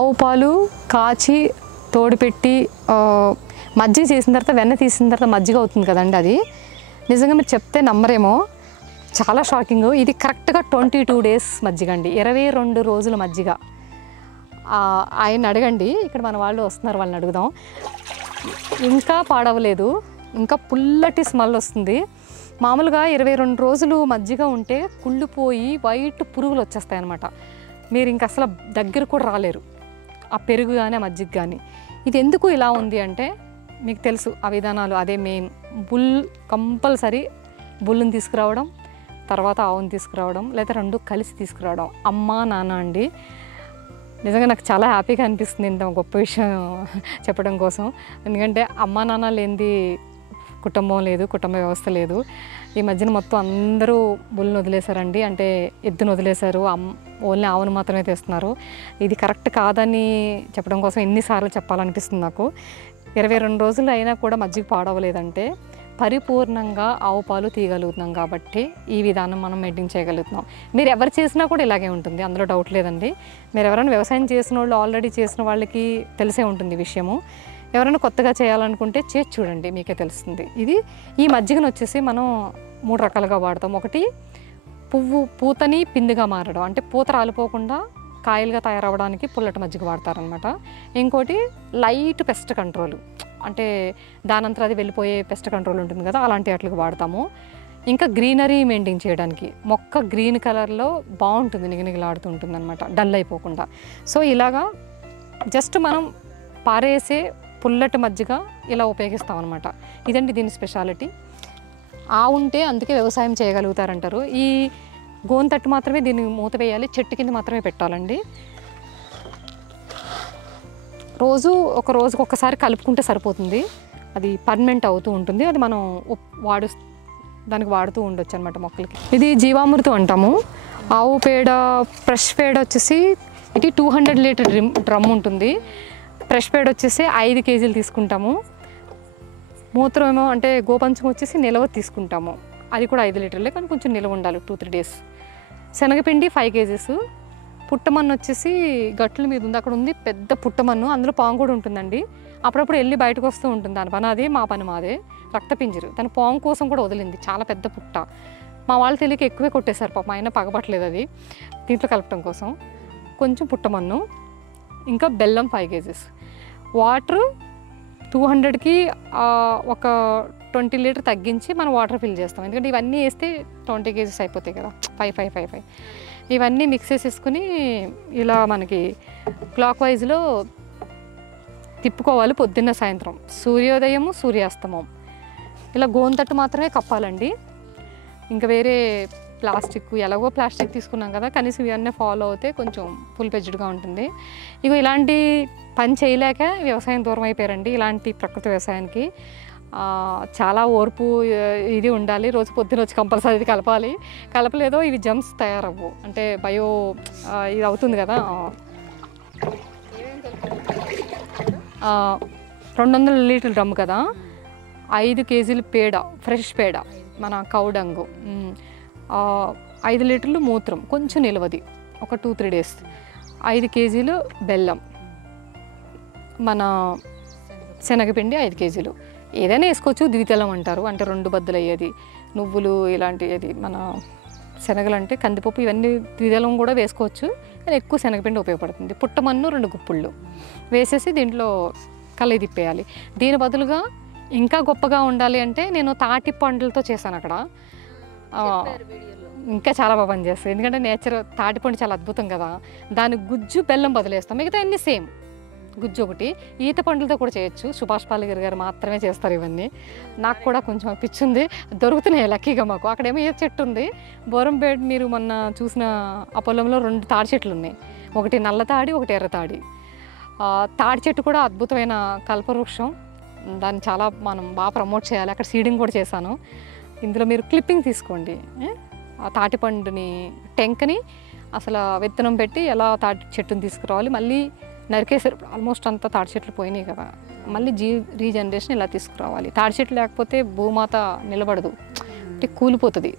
ఆవు పాలు కాచి తోడుపెట్టి మజ్జిగ చేసిన తర్వాత వెన్న తీసిన తర్వాత మజ్జిగ అవుతుంది కదండి. అది నిజంగా మీరు చెప్తే నమ్మరేమో, చాలా షాకింగ్. ఇది కరెక్ట్గా 22 days మజ్జిగ అండి, 22 రోజుల మజ్జిగ. ఆయన అడగండి, ఇక్కడ మన వాళ్ళు వస్తున్నారు, వాళ్ళని అడుగుదాం. ఇంకా పాడవలేదు, ఇంకా పుల్లటి స్మెల్ వస్తుంది. మామూలుగా 22 రోజులు మజ్జిగ ఉంటే కుళ్ళిపోయి వైట్ పురుగులు వచ్చేస్తాయి అన్నమాట. మీరు ఇంక అసలు దగ్గర కూడా రాలేరు, ఆ పెరుగు కానీ ఆ మజ్జిగ కానీ. ఇది ఎందుకు ఇలా ఉంది అంటే మీకు తెలుసు ఆ విధానాలు. అదే మెయిన్ బుల్, కంపల్సరీ బుల్లుని తీసుకురావడం, తర్వాత ఆవుని తీసుకురావడం, లేదా రెండు కలిసి తీసుకురావడం. అమ్మ నాన్న అండి, నిజంగా నాకు చాలా హ్యాపీగా అనిపిస్తుంది ఇంత గొప్ప విషయం చెప్పడం కోసం. ఎందుకంటే అమ్మ నాన్న లేనిది కుటుంబం లేదు, కుటుంబ వ్యవస్థ లేదు. ఈ మధ్యన మొత్తం అందరూ బుల్ని వదిలేశారండి, అంటే ఎద్దును వదిలేశారు, ఓన్లీ ఆవును మాత్రమే తెస్తున్నారు. ఇది కరెక్ట్ కాదని చెప్పడం కోసం ఎన్నిసార్లు చెప్పాలనిపిస్తుంది నాకు. 22 రోజులు అయినా కూడా మజ్జిగ పాడవలేదంటే పరిపూర్ణంగా ఆవు పాలు తీయగలుగుతున్నాం కాబట్టి ఈ విధానం మనం మెయింటైన్ చేయగలుగుతున్నాం. మీరు ఎవరు చేసినా కూడా ఇలాగే ఉంటుంది, అందులో డౌట్ లేదండి. మీరు ఎవరైనా వ్యవసాయం చేసిన వాళ్ళు, ఆల్రెడీ చేసిన వాళ్ళకి తెలిసే ఉంటుంది విషయము. ఎవరైనా కొత్తగా చేయాలనుకుంటే చేసి చూడండి, మీకే తెలుస్తుంది. ఈ మజ్జిగను వచ్చేసి మనం 3 రకాలుగా వాడతాం. ఒకటి పూతని పిండిగా మారడం, అంటే పూత రాలిపోకుండా కాయలుగా తయారవడానికి పుల్లటి మజ్జిగ వాడతారనమాట. ఇంకోటి లైట్ పెస్ట్ కంట్రోల్, అంటే దానంతా అది వెళ్ళిపోయే పెస్ట్ కంట్రోల్ ఉంటుంది కదా, అలాంటి వాటికి వాడతాము. ఇంకా గ్రీనరీ మెయింటైన్ చేయడానికి, మొక్క గ్రీన్ కలర్లో బాగుంటుంది, నిగనిగలాడుతూ ఉంటుంది అనమాట, డల్ అయిపోకుండా. సో ఇలాగా జస్ట్ మనం పారేసే పుల్లటి మజ్జిగ ఇలా ఉపయోగిస్తాం అనమాట. ఇదండి దీని స్పెషాలిటీ. ఉంటే అందుకే వ్యవసాయం చేయగలుగుతారంటారు. ఈ గోంతట్టు మాత్రమే దీన్ని మూత వేయాలి, చెట్టు కింద మాత్రమే పెట్టాలండి. రోజుకు ఒక్కసారి కలుపుకుంటే సరిపోతుంది, అది పర్మనెంట్ అవుతూ ఉంటుంది. అది మనం దానికి వాడుతూ ఉండొచ్చు అనమాట మొక్కలకి. ఇది జీవామృతం అంటాము. ఆవు పేడ, ఫ్రెష్ పేడ వచ్చేసి ఇది 200 లీటర్ డ్రమ్ ఉంటుంది. ఫ్రెష్ పేడ వచ్చేసి 5 kgs తీసుకుంటాము. మూత్రం ఏమో అంటే గోపంచం వచ్చేసి నిలవ తీసుకుంటాము, అది కూడా 5 లీటర్లే, కానీ కొంచెం నిలవ ఉండాలి 2-3 days. శనగపిండి 5 kgs. పుట్టమన్ను వచ్చేసి గట్ల మీద ఉంది, అక్కడ ఉంది పెద్ద పుట్టమన్ను, అందులో పాము కూడా ఉంటుందండి. అప్పుడప్పుడు వెళ్ళి బయటకు వస్తూ ఉంటుంది. దాని పని అదే, మా పని మాదే. రక్తపింజరు, దాని పాము కోసం కూడా వదిలింది, చాలా పెద్ద పుట్ట. మా వాళ్ళు తెలియక ఎక్కువే కొట్టేశారు పాపం, అయినా పగబట్టలేదు అది దీంట్లో కలపడం కోసం. కొంచెం పుట్టమన్ను, ఇంకా బెల్లం 5 kgs. వాటర్ 200కి ఒక 20 లీటర్ తగ్గించి మనం వాటర్ ఫిల్ చేస్తాం, ఎందుకంటే ఇవన్నీ వేస్తే 20 kgs అయిపోతాయి కదా. 5 ఇవన్నీ మిక్స్ చేసేసుకుని ఇలా మనకి క్లాక్ వైజ్లో తిప్పుకోవాలి పొద్దున్న సాయంత్రం, సూర్యోదయము సూర్యాస్తమం. ఇలా గోంతట్టు మాత్రమే కప్పాలండి. ఇంకా వేరే ప్లాస్టిక్, ఎలాగో ప్లాస్టిక్ తీసుకున్నాం కదా, కనీసం ఇవన్నీ ఫాలో అవుతే కొంచెం ఫుల్ పెజ్డ్గా ఉంటుంది. ఇక ఇలాంటి పని చేయలేక వ్యవసాయం దూరం అయిపోయారండి. ఇలాంటి ప్రకృతి వ్యవసాయానికి చాలా ఓర్పు ఇది ఉండాలి. రోజు పొద్దున వచ్చి కంపల్సరీ ఇది కలపాలి, కలపలేదో ఇవి జమ్స్ తయారవ్వు, అంటే బయో ఇది అవుతుంది కదా. 200 లీటర్ల డ్రమ్ కదా, 5 kgs పేడ, ఫ్రెష్ పేడ, మన కౌడంగు, 5 లీటర్లు మూత్రం, కొంచెం నిలవది, ఒక 2-3 days, 5 kgs బెల్లం, మన శనగపిండి 5 kgs. ఏదైనా వేసుకోవచ్చు, ద్వితలం అంటారు, అంటే 2 బద్దలు అయ్యేది. నువ్వులు ఇలాంటివి, మన శనగలు అంటే కందిపప్పు, ఇవన్నీ ద్విదళం కూడా వేసుకోవచ్చు, కానీ ఎక్కువ శనగపిండి ఉపయోగపడుతుంది. పుట్టమన్ను 2 గుప్పుళ్ళు వేసేసి దీంట్లో కలయి తిప్పేయాలి. దీని బదులుగా ఇంకా గొప్పగా ఉండాలి అంటే నేను తాటి పండ్లతో చేశాను అక్కడ, ఇంకా చాలా బాగా పనిచేస్తుంది. ఎందుకంటే నేచర్ తాటిపండు చాలా అద్భుతం కదా, దాని గుజ్జు బెల్లం బదిలేస్తాం, మిగతా అన్నీ సేమ్. గుజ్జు ఒకటి, ఈత పండ్లతో కూడా చేయొచ్చు. సుభాష్ పాలేకర్ గారు మాత్రమే చేస్తారు ఇవన్నీ. నాకు కూడా కొంచెం పిచ్చింది, దొరుకుతున్నాయి లక్కీగా మాకు. అక్కడేమో ఈత చెట్టు ఉంది, బోరంపేట మీరు మొన్న చూసిన ఆ పొలంలో 2 తాడి చెట్లు ఉన్నాయి, ఒకటి నల్ల తాడి, ఒకటి ఎర్ర తాడి. తాడి చెట్టు కూడా అద్భుతమైన కల్పవృక్షం, దాన్ని చాలా మనం బాగా ప్రమోట్ చేయాలి. అక్కడ సీడింగ్ కూడా చేశాను. ఇందులో మీరు క్లిప్పింగ్ తీసుకోండి, ఆ తాటిపండుని టెంకని అసలు విత్తనం పెట్టి ఎలా తాటి చెట్టుని తీసుకురావాలి, మళ్ళీ నరికేసారు, ఆల్మోస్ట్ అంతా తాడి చెట్లు పోయినాయి కదా, మళ్ళీ రీజనరేషన్ ఇలా తీసుకురావాలి. తాడి చెట్లు లేకపోతే భూమాత నిలబడదు, అంటే కూలిపోతుంది,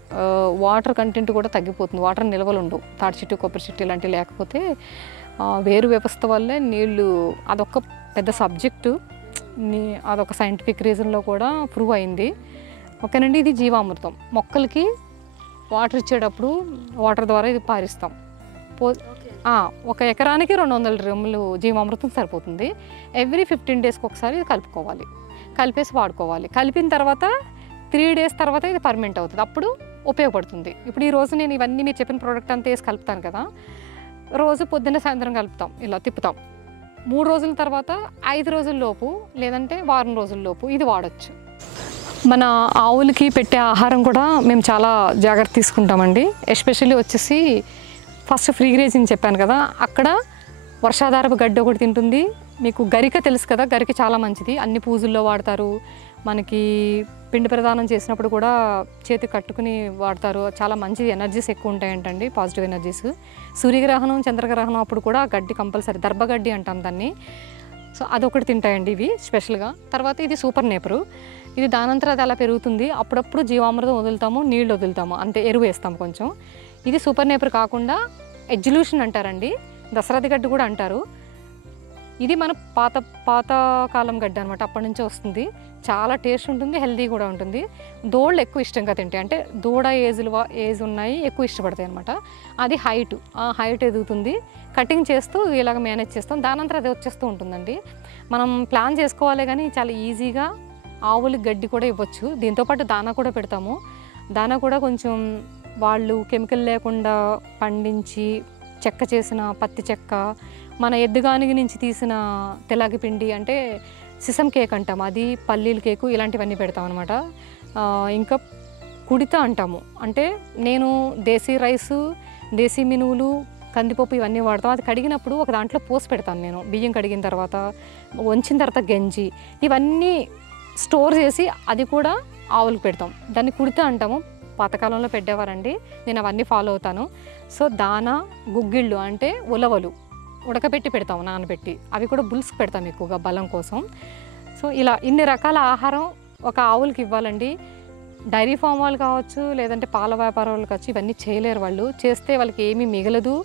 వాటర్ కంటెంట్ కూడా తగ్గిపోతుంది, వాటర్ నిల్వలు ఉండవు. తాడి చెట్టు, కొబ్బరి చెట్టు ఇలాంటివి లేకపోతే వేరు వ్యవస్థ వల్లే నీళ్ళు, అదొక పెద్ద సబ్జెక్టు, అదొక సైంటిఫిక్ రీజన్లో కూడా ప్రూవ్ అయింది. ఓకేనండి. ఇది జీవామృతం. మొక్కలకి వాటర్ ఇచ్చేటప్పుడు వాటర్ ద్వారా ఇది పారిస్తాం. ఒక ఎకరానికి 200 డ్రమ్ములు జీవామృతం సరిపోతుంది. ఎవ్రీ 15 డేస్కి ఒకసారి ఇది కలుపుకోవాలి, కలిపేసి వాడుకోవాలి. కలిపిన తర్వాత 3 డేస్ తర్వాత ఇది పర్మనెంట్ అవుతుంది, అప్పుడు ఉపయోగపడుతుంది. ఇప్పుడు ఈరోజు నేను ఇవన్నీ మీరు చెప్పిన ప్రోడక్ట్ అంతా వేసి కలుపుతాను కదా, రోజు పొద్దున్న సాయంత్రం కలుపుతాం, ఇలా తిప్పుతాం. 3 రోజుల తర్వాత 5 రోజుల్లోపు లేదంటే వారం రోజుల్లోపు ఇది వాడచ్చు. మన ఆవులకి పెట్టే ఆహారం కూడా మేము చాలా జాగ్రత్త తీసుకుంటామండి. ఎస్పెషల్లీ వచ్చేసి ఫస్ట్ ఫ్రీ గ్రేజింగ్ చెప్పాను కదా, అక్కడ వర్షాధారపు గడ్డి ఒకటి తింటుంది. మీకు గరిక తెలుసు కదా, గరిక చాలా మంచిది, అన్ని పూజల్లో వాడతారు. మనకి పిండి ప్రదానం చేసినప్పుడు కూడా చేతి కట్టుకుని వాడతారు, చాలా మంచి ఎనర్జీస్ ఎక్కువ ఉంటాయంటండి, పాజిటివ్ ఎనర్జీస్. సూర్యగ్రహణం చంద్రగ్రహణం అప్పుడు కూడా గడ్డి కంపల్సరీ, దర్భగడ్డి అంటాం దాన్ని. సో అదొకటి తింటాయండి ఇవి స్పెషల్గా. తర్వాత ఇది సూపర్ నేపరు, ఇది దానంతరం అది అలా పెరుగుతుంది. అప్పుడప్పుడు జీవామృతం వదులుతాము, నీళ్ళు వదులుతాము, అంతే, ఎరువు వేస్తాము కొంచెం. ఇది సూపర్ నేపర్ కాకుండా ఎడ్యుల్యూషన్ అంటారండి, దసరాది గడ్డి కూడా అంటారు. ఇది మన పాతకాలం గడ్డి అనమాట, అప్పటి నుంచే వస్తుంది. చాలా టేస్ట్ ఉంటుంది, హెల్దీ కూడా ఉంటుంది. దూడలు ఎక్కువ ఇష్టంగా తింటాయి, అంటే దూడ ఏజ్ ఉన్నాయి ఎక్కువ ఇష్టపడతాయి అనమాట. అది హైట్ ఎదుగుతుంది. కటింగ్ చేస్తూ ఇలాగ మేనేజ్ చేస్తాం, దానంతరం అది వచ్చేస్తూ ఉంటుందండి. మనం ప్లాన్ చేసుకోవాలి కానీ చాలా ఈజీగా ఆవులకి గడ్డి కూడా ఇవ్వచ్చు. దీంతోపాటు దానా కూడా పెడతాము. దానా కూడా కొంచెం వాళ్ళు కెమికల్ లేకుండా పండించి చెక్క చేసిన పత్తి చెక్క, మన ఎద్దుగానిగి నుంచి తీసిన తెలాగి పిండి, అంటే సిసం కేక్ అంటాం, అది పల్లీల కేకు, ఇలాంటివన్నీ పెడతాం అనమాట. ఇంకా కుడిత అంటాము, అంటే నేను దేశీ రైసు, దేశీ మినువులు, కందిపప్పు ఇవన్నీ వాడతాం. అది కడిగినప్పుడు ఒక దాంట్లో పోసి పెడతాను నేను, బియ్యం కడిగిన తర్వాత, వంచిన తర్వాత గంజి, ఇవన్నీ స్టోర్ చేసి అది కూడా ఆవులకు పెడతాం. దాన్ని కుడిత అంటాము, పాతకాలంలో పెట్టేవారండి, నేను అవన్నీ ఫాలో అవుతాను. సో దానా, గుగ్గిళ్ళు అంటే ఉలవలు ఉడకబెట్టి పెడతాం, నానబెట్టి, అవి కూడా బుల్స్కి పెడతాం ఎక్కువగా బలం కోసం. సో ఇలా ఇన్ని రకాల ఆహారం ఒక ఆవులకి ఇవ్వాలండి. డైరీ ఫామ్ వాళ్ళు కావచ్చు, లేదంటే పాల వ్యాపారం వాళ్ళు కావచ్చు, ఇవన్నీ చేయలేరు. వాళ్ళు చేస్తే వాళ్ళకి ఏమీ మిగలదు,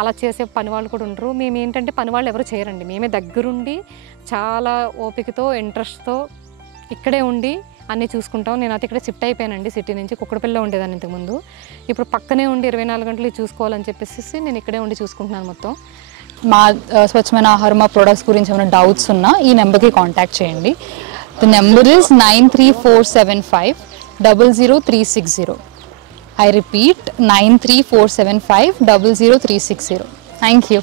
అలా చేసే పని వాళ్ళు కూడా ఉండరు. మేము ఏంటంటే పని వాళ్ళు ఎవరు చేయరండి, మేమే దగ్గరుండి చాలా ఓపికతో ఇంట్రెస్ట్తో ఇక్కడే ఉండి అన్నీ చూసుకుంటాం. నేను అయితే ఇక్కడ షిఫ్ట్ అయిపోయానండి సిటీ నుంచి, కుక్కడపల్లిలో ఉండేదాన్ని ఇంతకుముందు. ఇప్పుడు పక్కనే ఉండి 24 గంటలు చూసుకోవాలని చెప్పేసి నేను ఇక్కడే ఉండి చూసుకుంటున్నాను మొత్తం. మా స్వచ్ఛమైన ఆహారం మా ప్రొడక్ట్స్ గురించి ఏమైనా డౌట్స్ ఉన్నా ఈ నెంబర్కి కాంటాక్ట్ చేయండి. The number is 9347500360. I repeat 9347500360. Thank you.